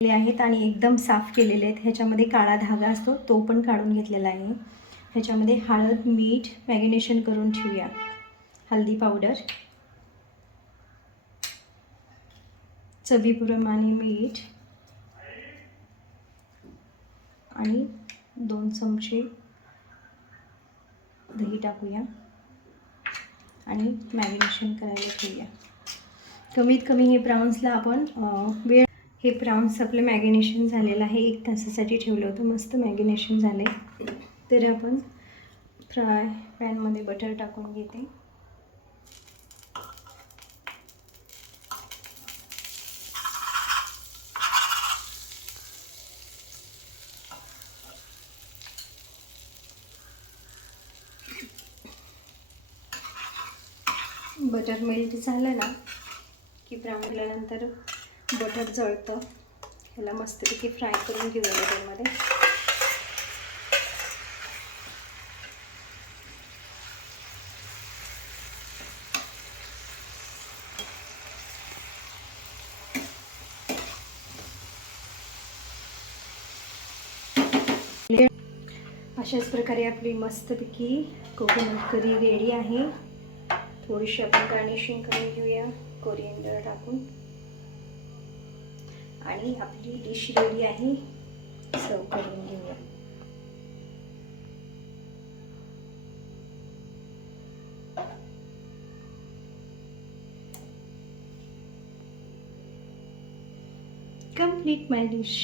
आहेत आणि एकदम साफ केलेले आहेत. ह्याच्यामध्ये काळा धागा असतो तो पण काढून घेतलेला आहे. ह्याच्यामध्ये हळद, मीठ मॅरिनेशन करून ठेवूया. हळदी पावडर, चवीप्रमाणे मीठ आणि 2 चमचे दही टाकूया आणि मॅरिनेशन करायला ठेवूया. कमीत कमी हे प्राउन्सला आपण वेळ हे प्राउन्स आपलं मॅरिनेशन झालेलं आहे. 1 तासासाठी ठेवलं होतं. मस्त मॅरिनेशन झाले. तर आपण फ्राय पॅनमध्ये बटर टाकून घेते. बटर मेल्ट झालं ना की फ्राय केल्यानंतर बटर जळतं. ह्याला मस्तपैकी फ्राय करून घेऊया बटरमध्ये. अशाच प्रकारे आपली मस्तपैकी कोकोनट करी रेडी आहे. थोडीशी आपण गार्निशिंग करून घेऊया कोरिएंडर टाकून आणि आपली डिश रेडी आहे. सर्व करून घेऊया. Complete my dish.